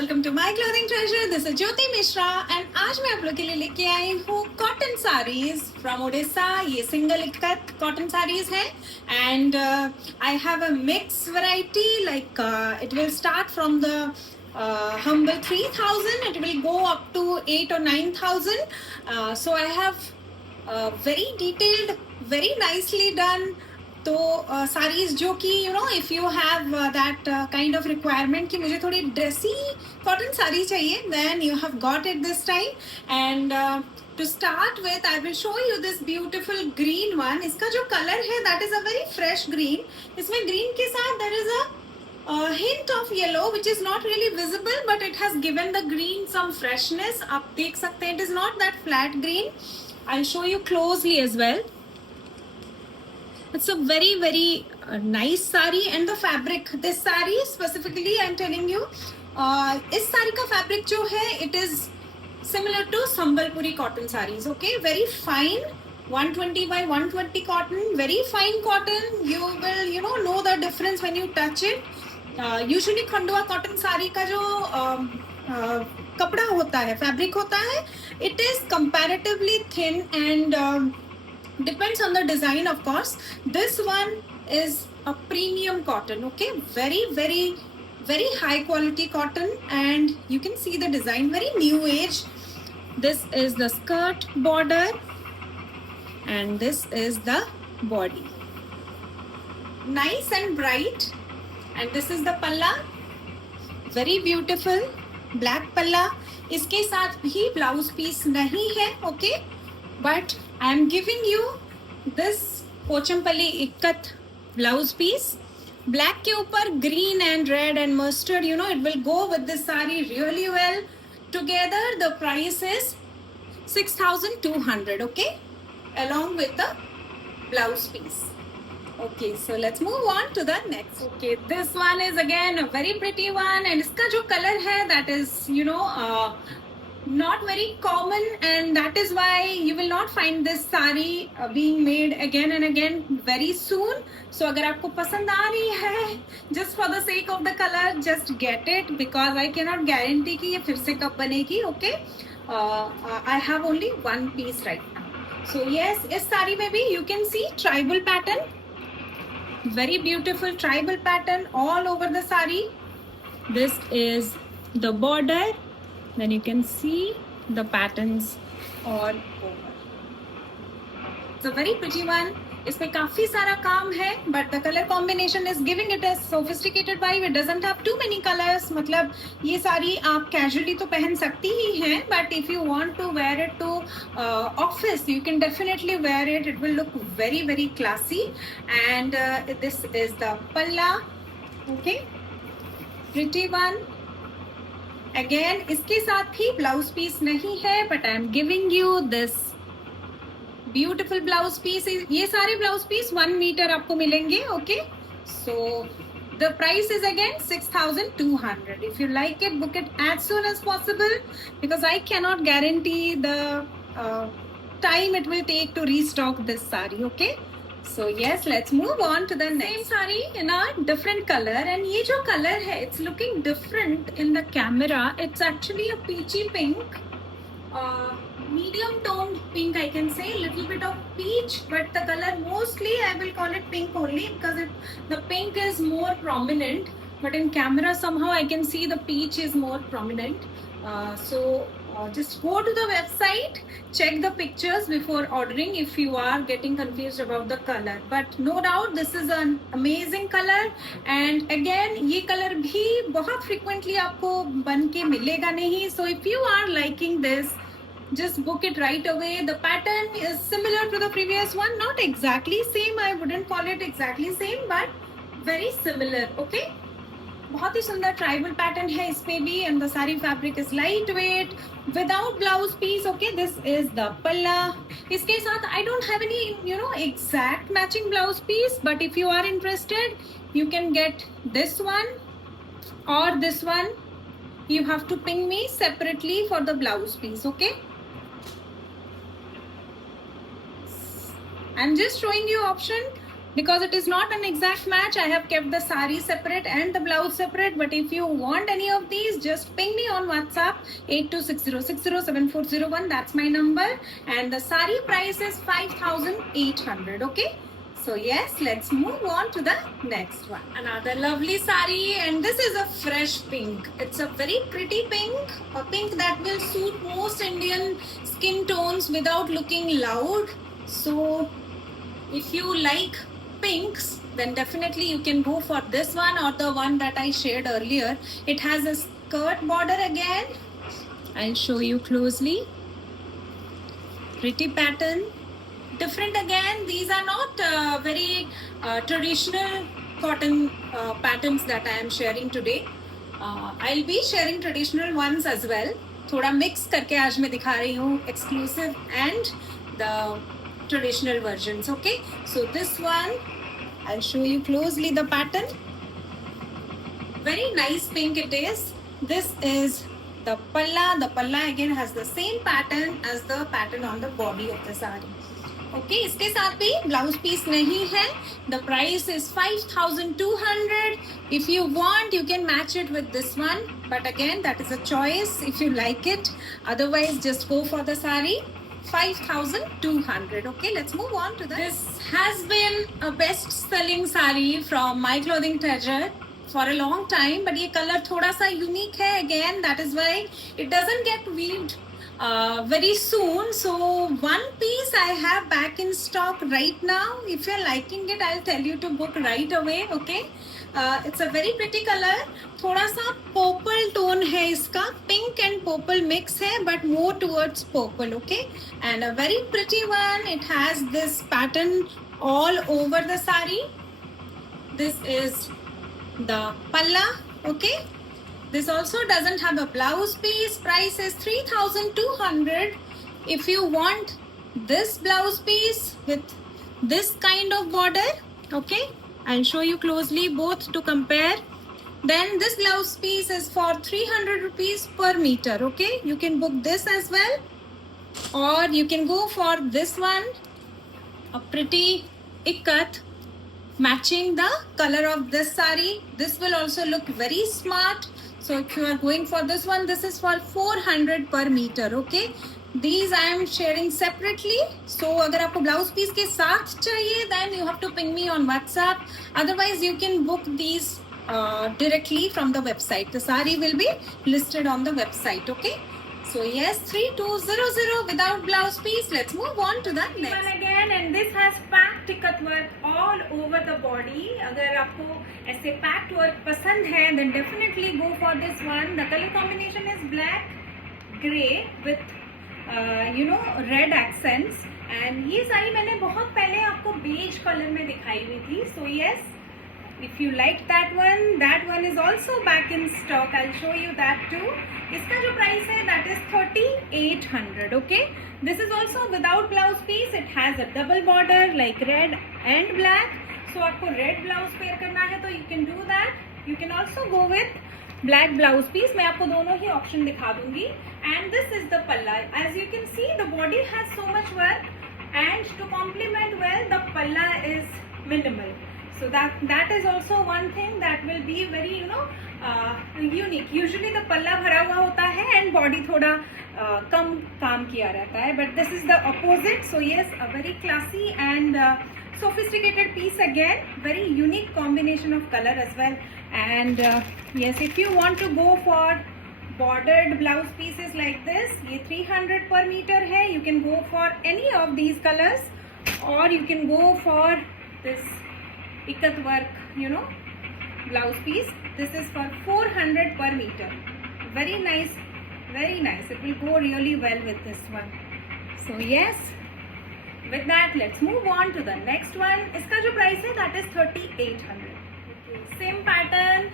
Welcome to my clothing treasure. This is Jyoti Mishra and आज मैं आप लोग के लिए लेके आई हूँ कॉटन साड़ीज फ्रॉम ओडिशा। ये सिंगल इक्कत कॉटन साड़ीज है and I have a mix variety like it will start from the humble 3000, it will go up to 8 or 9000. So I have very detailed, very nicely done तो साड़ीज जो कि you know if you have that kind of requirement कि मुझे थोड़ी dressy cotton sari चाहिए, then you have got it this time. And to start with I will show you this beautiful green one. इसका जो colour है that is a very fresh green. इसमें green के साथ there is a hint of yellow which is not really visible but it has given the green some freshness. आप देख सकते हैं, it is not that flat green. I'll show you closely as well. It's a very nice sari and the fabric, this sari specifically I'm telling you, इस साड़ी का fabric जो है it is similar to Sambalpuri cotton sarees. Okay, very fine 120 by 120 cotton, very fine cotton. You will know the difference when you touch it. Usually Khandwa cotton sari का जो कपड़ा होता है, fabric होता है, it is comparatively thin and depends on the design of course. This one is a premium cotton. Okay, very high quality cotton and you can see the design, very new age. This is the skirt border and this is the body, nice and bright. And this is the palla, very beautiful black palla. इसके साथ भी blouse piece नहीं है, okay, but I am giving you this Pochampally ikat blouse piece. Black के ऊपर green and red and mustard, you know it will go with this sari really well together. The price is 6200, okay, along with the blouse piece. Okay, so let's move on to the next. Okay, this one is again a very pretty one and इसका जो color है that is not very common and that is why you will not find this sari being made again and again very soon. So अगर आपको पसंद आ रही है, just for the sake of the color, just get it because I cannot guarantee कि ये फिर से कब बनेगी. Okay, I have only one piece right now. So yes, इस साड़ी में भी you can see tribal pattern. Very beautiful tribal pattern all over the sari. This is the border, then you can see the patterns all over. It's a very pretty one. इसमें काफी सारा काम है but the color combination is giving it a sophisticated vibe. It doesn't have too many colors. मतलब ये साड़ी आप casually तो पहन सकती ही हैं but if you want to wear it to office you can definitely wear it. It will look very classy and this is the palla. Okay, pretty one. Again इसके साथ भी blouse piece नहीं है but I am giving you this beautiful blouse piece. ये सारे blouse piece 1 metre आपको मिलेंगे. Okay, so the price is again 6200. If you like it, book it as soon as possible because I cannot guarantee the time it will take to restock this sari. Okay, so yes, let's move on to the next sari in a different colour. And ये जो colour है it's looking different in the camera. It's actually a peachy pink, medium toned pink, I can say, little bit of peach, but the color mostly I will call it pink only because the pink is more prominent, but in camera somehow I can see the peach is more prominent. So just go to the website, check the pictures before ordering if you are getting confused about the color. But no doubt this is an amazing color and again ये color भी बहुत frequently आपको बन के मिलेगा नहीं. So if you are liking this, just book it right away. The pattern is similar to the previous one, not exactly same, I wouldn't call it exactly same but very similar. Okay, बहुत ही सुंदर tribal pattern है इस पे भी and the sari fabric is lightweight without blouse piece. Okay, this is the palla. इसके साथ I don't have any exact matching blouse piece but if you are interested you can get this one or this one. You have to ping me separately for the blouse piece. Okay, I'm just showing you option because it is not an exact match, I have kept the sari separate and the blouse separate. But if you want any of these, just ping me on WhatsApp 8260607401. That's my number, and the sari price is 5,800. Okay. So yes, let's move on to the next one. Another lovely sari, and this is a fresh pink. It's a very pretty pink, a pink that will suit most Indian skin tones without looking loud. So if you like pinks, then definitely you can go for this one or the one that I shared earlier. It has a skirt border again. I'll show you closely. Pretty pattern. Different again. These are not very traditional cotton patterns that I am sharing today. I'll be sharing traditional ones as well. थोड़ा mix करके आज मैं दिखा रही हूँ exclusive and the traditional versions. Okay, so this one I'll show you closely the pattern. Very nice pink it is. This is the palla. The palla again has the same pattern as the pattern on the body of the sari. Okay, इसके साथ भी blouse piece नहीं है. The price is 5,200. If you want, you can match it with this one. But again, that is a choice if you like it. Otherwise, just go for the sari. 5,200. Okay, let's move on to this. This has been a best-selling sari from My Clothing Treasure for a long time. But ये color थोड़ा सा unique है. Again, that is why it doesn't get weaved very soon. So one piece I have back in stock right now. If you're liking it, I'll tell you to book right away. Okay, it's a very pretty color. थोड़ा सा purple tone है इसका. Pink and purple mix है, but more towards purple. Okay, and a very pretty one. It has this pattern all over the sari. This is the palla. Okay, this also doesn't have a blouse piece. Price is 3,200. If you want this blouse piece with this kind of border, okay, I'll show you closely both to compare. Then this blouse piece is for 300 rupees per meter. Okay, you can book this as well, or you can go for this one, a pretty ikat matching the color of this sari. This will also look very smart. So if you are going for this one, this is for 400 per meter. Okay, these I am sharing separately. So अगर आपको blouse piece के साथ चाहिए, then you have to ping me on WhatsApp. Otherwise, you can book these directly from the website. The sari will be listed on the website. Okay. So yes, 3,200 without blouse piece. Let's move on to the next one again, and this has packed ikat work all over the body. अगर आपको ऐसे packed work पसंद है, then definitely go for this one. The color combination is black, grey with red accents. And ये सारी मैंने बहुत पहले आपको beige color में दिखाई हुई थी. So yes, if you like that one is also back in stock. I'll show you that too. इसका जो प्राइस है that is 3,800. Okay, this is also without blouse piece. It has a double border like red and black. So आपको red blouse pair करना है तो you can do that. You can also go with black blouse piece. मैं आपको दोनों ही option दिखा दूंगी. And this is the palla. As you can see, the body has so much work, and to complement well, the palla is minimal. So that is also one thing that will be very unique. Usually the palla भरा हुआ होता है and body थोड़ा कम काम किया रहता है. But this is the opposite. So yes, a very classy and sophisticated piece again. Very unique combination of color as well. And yes, if you want to go for bordered blouse pieces like this, ये 300 per meter है. You can go for any of these colors, or you can go for this ikat work, blouse piece. This is for 400 per meter. Very nice, very nice. It will go really well with this one. So yes, with that, let's move on to the next one. इसका जो price है that is 3,800. Okay. Same pattern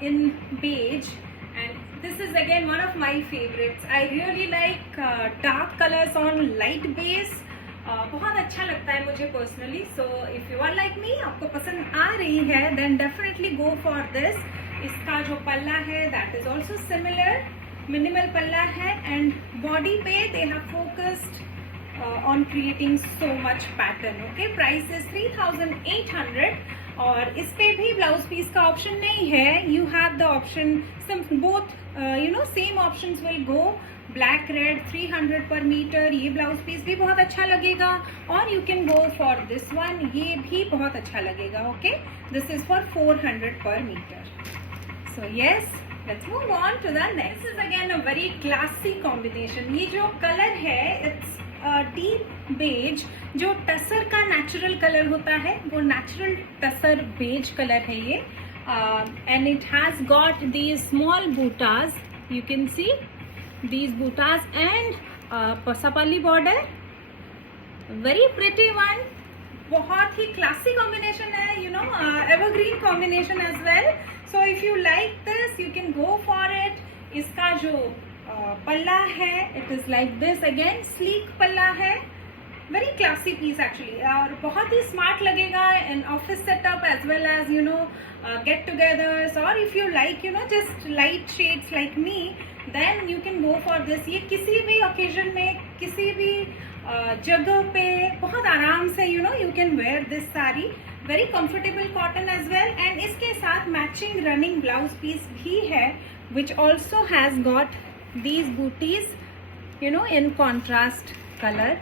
in beige, and this is again one of my favorites. I really like dark colors on light base. बहुत अच्छा लगता है मुझे personally. So if you are like me, आपको पसंद आ रही है, then definitely go for this. इसका जो पल्ला है that is also similar, minimal पल्ला है, एंड बॉडी पे they have focused on creating so much pattern. Okay, price is 3,800. और इस पे भी ब्लाउज पीस का ऑप्शन नहीं है. You have the option, both same options will go. Black red 300 पर मीटर, ये ब्लाउज पीस भी बहुत अच्छा लगेगा. और you can go for this one, ये भी बहुत अच्छा लगेगा. Okay, this is for 400 per meter. So yes, let's move on to the next. Is again a very classic combination. ये जो कलर है, इट्स डीप बेज. जो टसर का नेचुरल कलर होता है, वो नेचुरल टसर बेज कलर है ये. And it has got the small buttas. You can see these buttas and pasapali border, very pretty one. बहुत ही क्लासिक कॉम्बिनेशन है, evergreen combination as well. So if you like this, you can go for it. इसका जो पल्ला है, it is like this again, sleek पल्ला है. very classy piece actually, और बहुत ही smart लगेगा in office setup as well as get togethers, or if you like just light shades like me, then you can go for this. ये किसी भी occasion में, किसी भी जगह पे बहुत आराम से you can wear this saree. very comfortable cotton as well. and इसके साथ matching running blouse piece भी है, which also has got these booties in contrast color.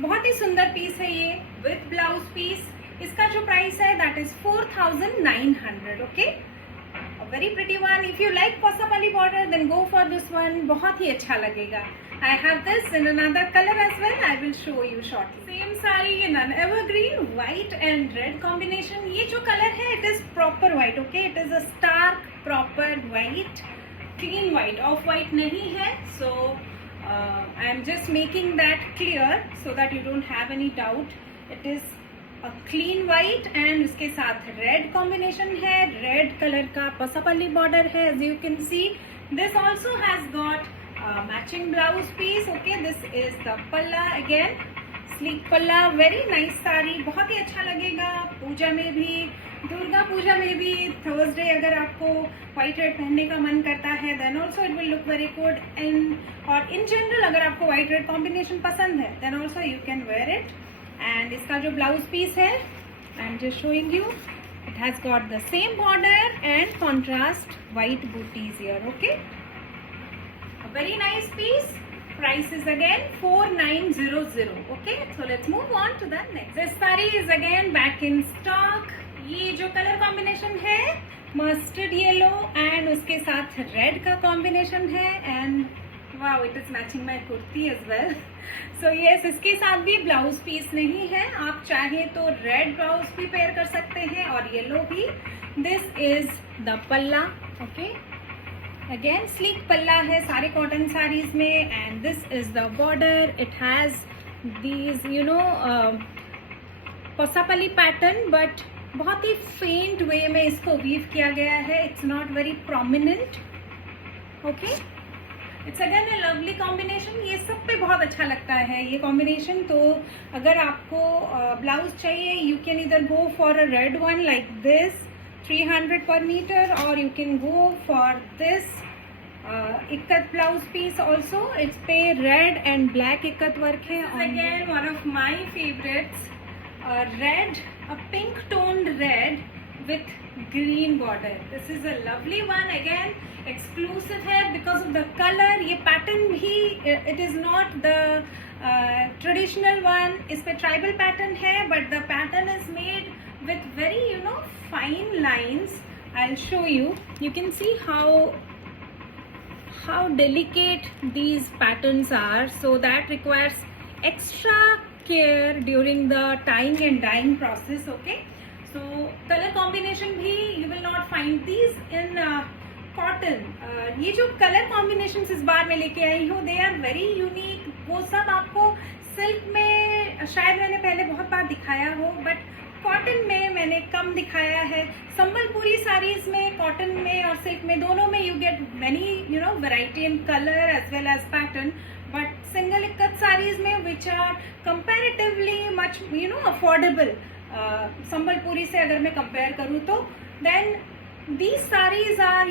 बहुत ही सुंदर पीस है ये विथ ब्लाउज पीस. इसका जो प्राइस है that is 4,900. Okay, very pretty one. If you like Pasapali border then go for this one. बहुत ही अच्छा लगेगा. I have this in another colour as well. I will show you shortly. Same sari in an evergreen white and red combination. ये जो colour है it is proper white. Okay, it is a stark proper white, clean white, off white नहीं है. सो I am just making that clear so that you don't have any doubt. It is a clean white and उसके साथ red combination है. red color का pasapalli border है, as you can see. This also has got matching blouse piece. Okay, this is the palla again, sleek palla. very nice sari, बहुत ही अच्छा लगेगा पूजा में भी, दुर्गा पूजा में भी, थर्सडे अगर आपको व्हाइट रेड पहनने का मन करता है then also it will look very good. और इन जनरल अगर आपको व्हाइट रेड कॉम्बिनेशन पसंद है then also you can wear it. And इसका जो ब्लाउज पीस है, I am just showing you, it has got the same border and contrast white बूटीज here. Okay, very nice piece. Price is again 4,900. Okay, so let's move on to the next. This saree is again back in stock. ये जो colour combination है mustard yellow and उसके साथ red का combination है. And wow, it is matching my kurti as well. So yes, इसके साथ भी ब्लाउज पीस नहीं है. आप चाहे तो रेड ब्लाउज भी पेयर कर सकते हैं और येलो भी. दिस इज द पल्ला. ओके, अगेन स्लीक पल्ला है सारे कॉटन साड़ीज में. And this is the border. It has these Pasapali pattern, but बहुत ही फेंट वे में इसको वीव किया गया है. It's not very prominent. Okay, it's again A lovely combination. ये सब पे बहुत अच्छा लगता है ये कॉम्बिनेशन. तो अगर आपको ब्लाउज चाहिए, यू कैन इधर गो for a red one like this, 300 per meter, or you can go for this ikat blouse piece also. It's पे red and black ikat work है. Again one of my favorites, red, a pink toned red with green border. This is a lovely one. Again exclusive है because of the color. ये pattern भी it is not the traditional one. इस पे tribal pattern है, but the pattern is made with very fine lines. I'll show you. You can see how delicate these patterns are, so that requires extra care during the tying and dyeing process. Okay, so color combination bhi you will not find these in cotton. ये जो color combinations इस बार मैं लेके आई हूँ, they are very unique. वो सब आपको silk में शायद मैंने पहले बहुत बार दिखाया हो, बट कॉटन में मैंने कम दिखाया है. संबलपुरी साड़ीज में, कॉटन में और सिल्क में, दोनों में you get many variety in colour as well as pattern. But single ikat saris में which are comparatively much affordable, Sambalpuri से अगर मैं कंपेयर करूँ तो, then these saris are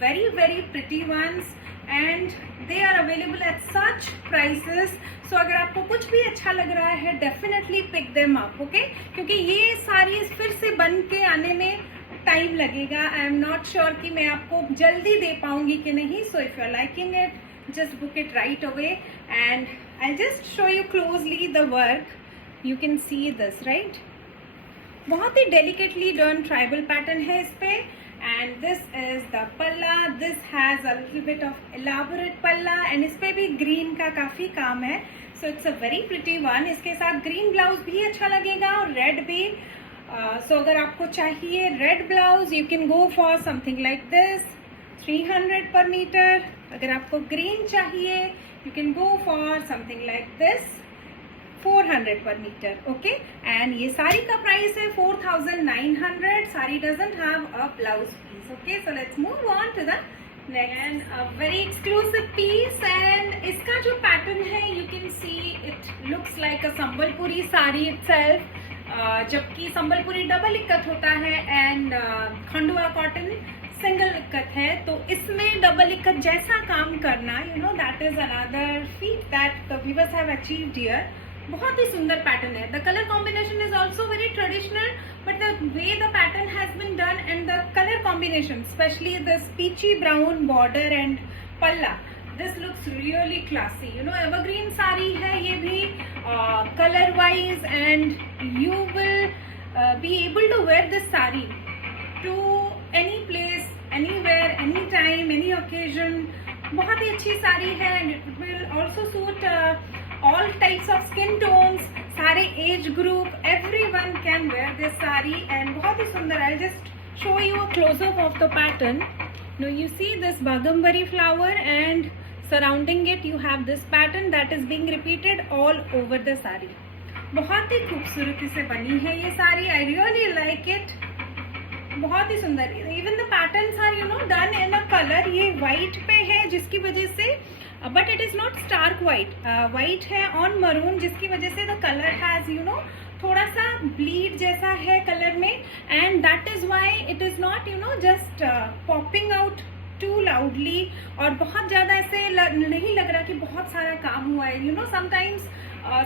very very pretty ones. And they are available at such prices. So अगर आपको कुछ भी अच्छा लग रहा है definitely pick them up. Okay, क्योंकि ये सारी फिर से बन के आने में टाइम लगेगा. आई एम नॉट श्योर कि मैं आपको जल्दी दे पाऊंगी कि नहीं. So if you are liking it just book it right away. And I just show you closely the work. You can see this right. बहुत ही डेलिकेटली डन ट्राइबल पैटर्न है इस पे. एंड दिस इज द पल्ला. This has a little bit of elaborate पल्ला and इस पे भी ग्रीन का काफी काम है. So it's a very pretty one. इसके साथ ग्रीन ब्लाउज भी अच्छा लगेगा और रेड भी. सो अगर आपको चाहिए red blouse you can go for something like this 300 पर मीटर. अगर आपको ग्रीन चाहिए you can go for something like this 400 per metre. Okay, and ये साड़ी का प्राइस है 4900. Sari doesn't have a blouse piece. Okay, so let's move on to the next. And a very exclusive piece. And इसका जो pattern है you can see it looks like a Sambalpuri sari itself. जबकि Sambalpuri double ikat होता है and Khandua cotton single ikat है. तो इसमें double ikat जैसा काम करना that is another feat that the weavers have achieved here. बहुत ही सुंदर पैटर्न है. The colour combination is also very traditional but the way the pattern has been done and the colour combination specially this peachy brown border and palla, this looks really classy. Evergreen sari है ये भी colour wise and you will be able to wear this sari to any place anywhere any time any occasion. बहुत ही अच्छी साड़ी है and it will also suit all types of skin tones, सारे age group, everyone can wear this saree and बहुत ही सुंदर. I'll just show you a close up of the pattern. Now you see this bagambari flower and surrounding it you have this pattern that is being repeated all over the saree. बहुत ही खूबसूरती से बनी है ये sari. I really like it. बहुत ही सुंदर. Even the patterns are done in a color. ये white पे है जिसकी वजह से but it is not stark white. White है ऑन मरून जिसकी वजह से द कलर हैज थोड़ा सा ब्लीड जैसा है कलर में. And that is why it is not just popping out too loudly. और बहुत ज्यादा ऐसे नहीं लग रहा कि बहुत सारा काम हुआ है. Sometimes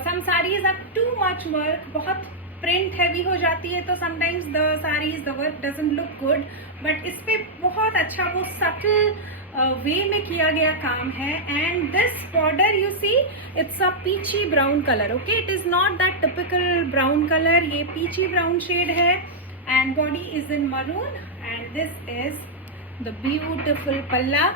some saris are too much work. बहुत प्रिंट हैवी हो जाती है तो sometimes the saris the work doesn't look good. But इस पे बहुत अच्छा वो सटल वे में किया गया काम है. And this border you see it's a peachy brown colour. Okay, it is not that typical brown colour. ये पीची ब्राउन शेड है and body is in maroon and this is the beautiful palla.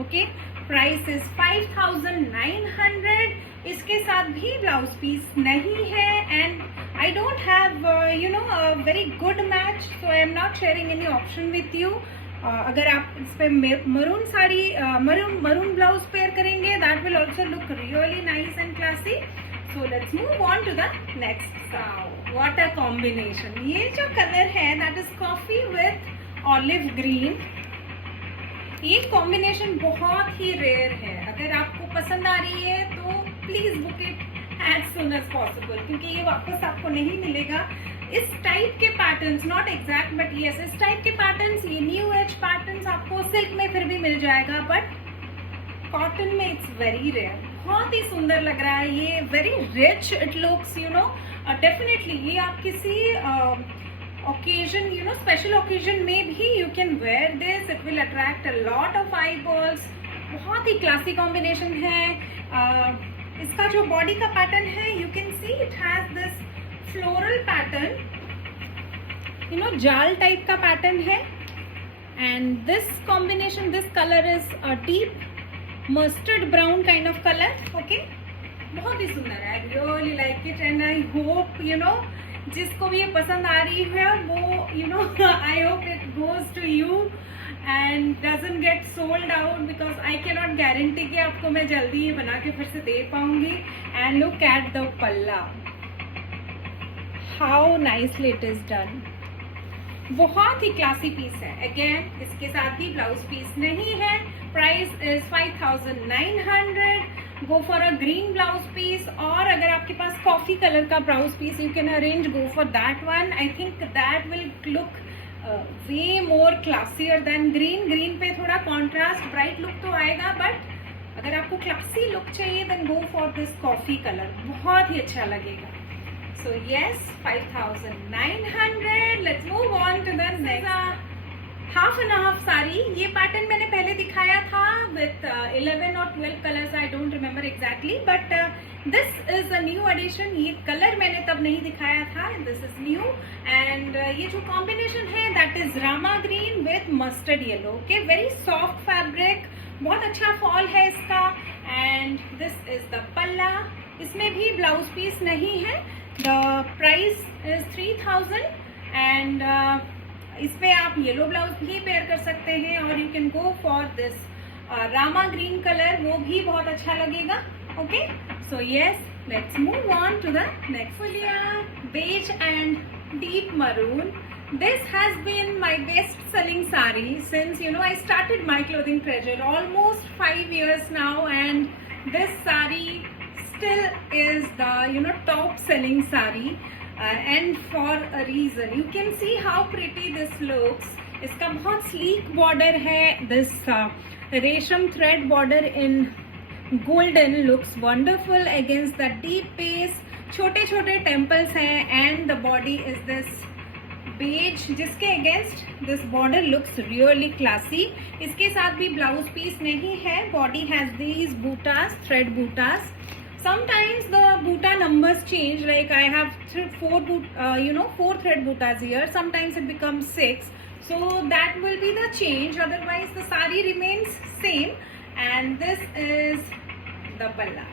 Okay, price is 5900. इसके साथ भी blouse piece नहीं है and I don't have a very good match so I am not sharing any option with you. अगर आप इस पे maroon sari maroon blouse pair करेंगे that will also look really nice and classy. So let's move on to the next. What a combination. ये जो colour है that is coffee with olive green. ये combination बहुत ही रेयर है. अगर आपको पसंद आ रही है तो please book it as soon as possible क्योंकि ये वापस आपको नहीं मिलेगा. इस टाइप के patterns not exact but yes इस टाइप के पैटर्न्स ये न्यू एज पैटर्न्स आपको सिल्क में फिर भी मिल जाएगा बट कॉटन में इट्स वेरी रेयर. बहुत ही सुंदर लग रहा है ये. Very rich it looks definitely. ये आप किसी occasion special occasion में भी you can wear this. it will attract a lot of eyeballs. बहुत ही क्लासी कॉम्बिनेशन है. इसका जो बॉडी का पैटर्न है you can see it has this floral pattern, जाल टाइप का पैटर्न है. and this combination, this color is a deep mustard brown kind of color. okay, बहुत ही सुंदर है. I really like it and I hope जिसको भी ये पसंद आ रही है वो I hope it goes to you and doesn't get sold out because I cannot guarantee कि आपको मैं जल्दी ये बना के फिर से दे पाऊंगी. and look at the palla, how nicely it is done. बहुत ही क्लासी पीस है. अगेन इसके साथ ही ब्लाउज पीस नहीं है. Price is 5900. Go for a green blouse piece और अगर आपके पास कॉफी कलर का blouse piece you can arrange go for that one. I think that will look way more classier than green. Green पे थोड़ा contrast bright look तो आएगा, but अगर आपको क्लासी लुक चाहिए then go for this coffee colour, बहुत ही अच्छा लगेगा. So yes, 5,900. Let's move on to the next. Half and half sari. ये पैटर्न मैंने पहले दिखाया था विथ 11 और 12 colours, I don't remember exactly, but this is a new edition. ये कलर मैंने तब नहीं दिखाया था, दिस इज न्यू. एंड ये जो कॉम्बिनेशन है that is Rama green with mustard yellow. Okay, very soft fabric, बहुत अच्छा फॉल है इसका. एंड दिस इज द पल्ला. इसमें भी ब्लाउज पीस नहीं है. The price is 3,000. एंड इस पे आप येलो ब्लाउज भी पेयर कर सकते हैं, और you can go for this Rama green colour, वो भी बहुत अच्छा लगेगा. Okay, so yes, let's move on to the next. Phulia beige and deep maroon. This has been my best selling sari since I started my clothing treasure almost 5 years now, and this sari still is the top selling sari, and for a reason. You can see how pretty this looks. इसका बहुत sleek border है. This रेशम thread border in golden looks wonderful against the deep base. छोटे छोटे temples हैं, and the body is this beige, जिसके against this border looks really classy. इसके साथ भी ब्लाउज पीस नहीं है. Body has these bootas, thread bootas. Sometimes the boota numbers change, like I have 4 thread bootas here. Sometimes it becomes 6, so that will be the change. Otherwise the sari remains same. And this is the palla.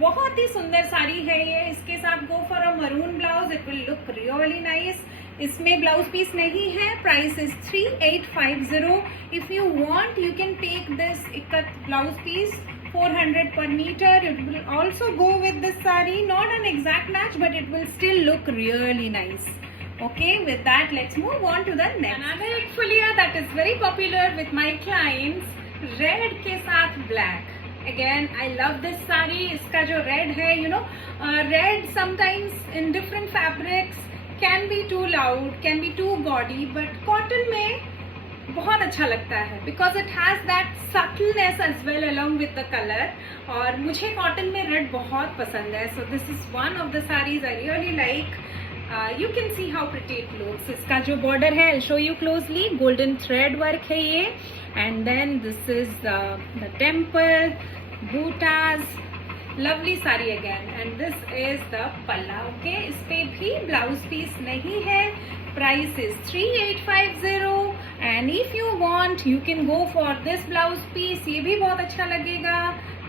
बहुत ही सुंदर साड़ी है ये. इसके साथ go for a maroon blouse, it will look really nice. इसमें blouse piece नहीं है. Price is 3,850. If you want you can take this ikat blouse piece, 400 per meter. It will also go with this saree. Not an exact match, but it will still look really nice. Okay, with that let's move on to the next. Another fulia that is very popular with my clients, red के साथ black. Again, I love this saree. इसका जो red है, red sometimes in different fabrics can be too loud, can be too gaudy, but cotton में बहुत अच्छा लगता है because it has that subtleness as well along with the color. और मुझे cotton में red बहुत पसंद है. So this is one of the sarees I really like. You can see how pretty it looks. इसका जो border है, I'll show you closely. Golden thread work है ये, and then this is the temple, bootas. Lovely sari again. And this is the पल्ला. Okay, इस पे भी blouse piece नहीं है. Price is 3,850. And if you want you can go for this blouse piece. ये भी बहुत अच्छा लगेगा.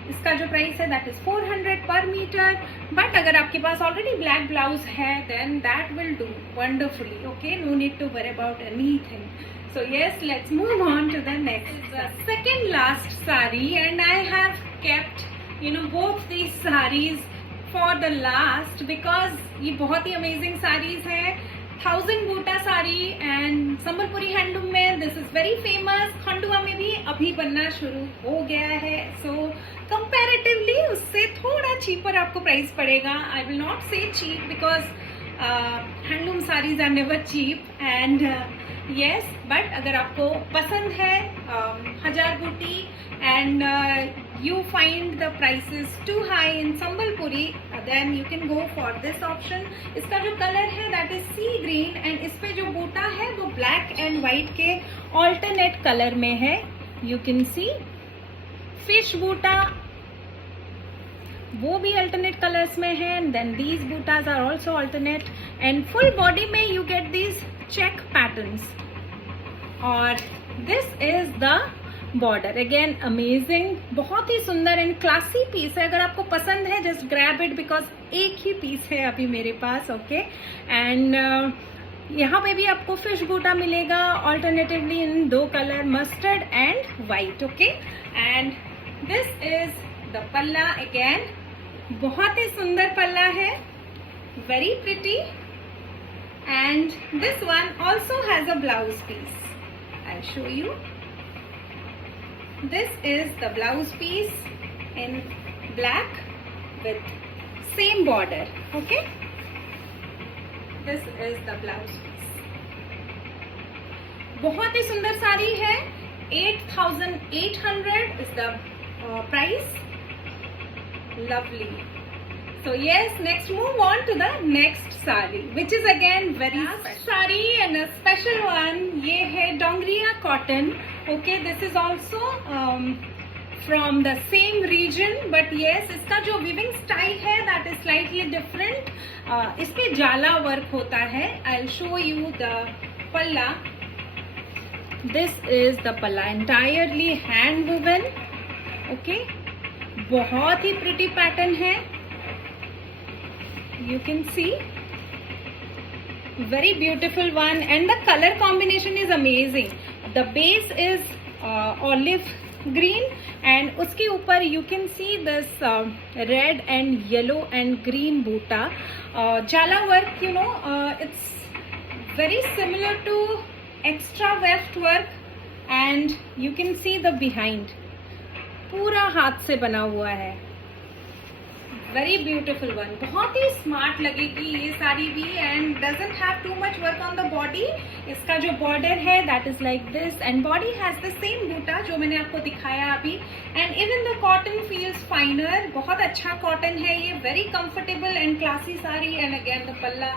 इसका जो प्राइस है that is 400 per meter. But अगर आपके पास ऑलरेडी ब्लैक ब्लाउज है then that will do wonderfully. Okay, no need to worry about anything. So yes, let's move on to the next. The second last sari, and I have kept both these sarees for the last because ये बहुत ही amazing sarees है. 1000 बूटा sari and Sambalpuri handloom में this is very famous. Khandua में भी अभी बनना शुरू हो गया है. सो कंपैरेटिवली उससे थोड़ा चीपर आपको प्राइस पड़ेगा. I will not say cheap because handloom saris are never cheap. And yes, but अगर आपको पसंद है 1000 बूटी and you find the prices too high in Sambalpuri, then you can go for this option. इसका जो colour है that is sea green and इस पे जो बूटा है वो black and white के alternate कलर में है. You can see fish बूटा वो भी alternate colors में है. And then these bootas are also alternate and full body में you get these check patterns. और this is the border. Again amazing, बहुत ही सुंदर एंड क्लासी पीस है. अगर आपको पसंद है जस्ट ग्रैब इट बिकॉज एक ही पीस है अभी मेरे पास. ओके, एंड यहाँ पे भी आपको फिश बूटा मिलेगा alternatively in 2 colour, mustard and white. Okay, and this is the पल्ला. अगेन बहुत ही सुंदर पल्ला है, very pretty. And this one also has a blouse piece. I'll show you. This is the blouse piece in black with same border. Okay, this is the blouse piece. बहुत ही सुंदर साड़ी है. 8,800 is the price. Lovely. So yes, next move on to the next sari, which is again very special sari and a special one. ये है Dongriya cotton. Okay, this is also from the same region, but yes, इसका जो weaving style है that is slightly different. इस पे जाला work होता है. I'll show you the palla. This is the palla, entirely hand woven. Okay, बहुत ही pretty pattern है. You can see, very beautiful one, and the color combination is amazing. The base is olive green, and उसके ऊपर you can see this red and yellow and green butta. Jala work, you know, it's very similar to extra weft work, and you can see the behind. पूरा हाथ से बना हुआ है. Very beautiful one. बहुत ही स्मार्ट लगेगी ये साड़ी भी, and doesn't have too much work on the body. इसका जो बॉर्डर है that is like this, and body has the same boota जो मैंने आपको दिखाया अभी, and even the cotton feels finer. बहुत अच्छा कॉटन है ये, very comfortable and classy sari. And again the palla,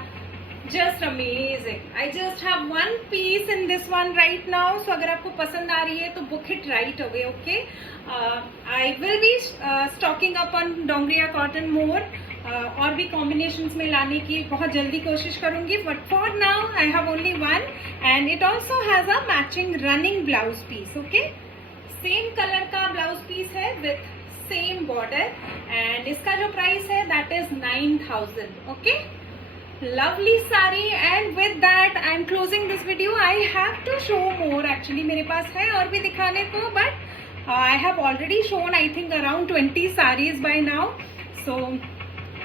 just amazing. I just have one piece in this one right now, so अगर आपको पसंद आ रही है तो book it right away. Okay, I will be stocking up on Dongriya cotton more. और भी combinations में लाने की बहुत जल्दी कोशिश करूंगी, but for now I have only one, and it also has a matching running blouse piece. Okay, same color का blouse piece है with same border, and इसका जो price है that is 9,000. Okay, lovely sari. And with that I am closing this video. I have to show more actually, मेरे पास है और भी दिखाने को, but I have already shown I think around 20 sarees by now, so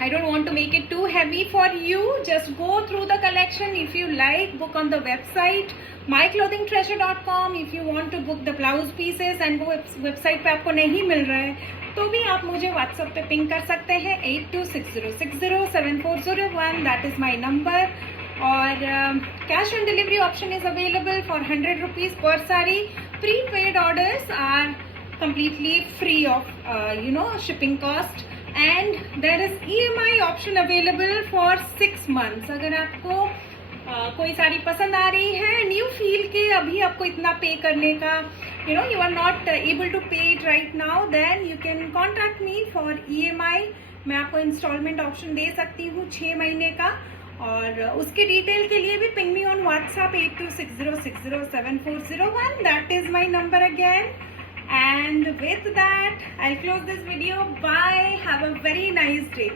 I don't want to make it too heavy for you. Just go through the collection. If you like, book on the website myclothingtreasure.com. If you want to book the blouse pieces and वो website पे आपको नहीं मिल रहा है तो भी आप मुझे व्हाट्सएप पे पिंग कर सकते हैं. 8260607401, दैट इज माई नंबर. और cash on delivery option is available for 100 rupees per sari. Prepaid orders are completely free of shipping cost, and there is EMI option available for 6 months. अगर आपको कोई साड़ी पसंद आ रही है and you feel कि अभी आपको इतना पे करने का you are not able to pay it right now, then you can contact me for EMI. मैं आपको इंस्टॉलमेंट ऑप्शन दे सकती हूँ 6 महीने का, और उसके डिटेल के लिए भी ping me on WhatsApp 8260607401. That is my number again. And with that, I'll close this video. Bye. Have a very nice day.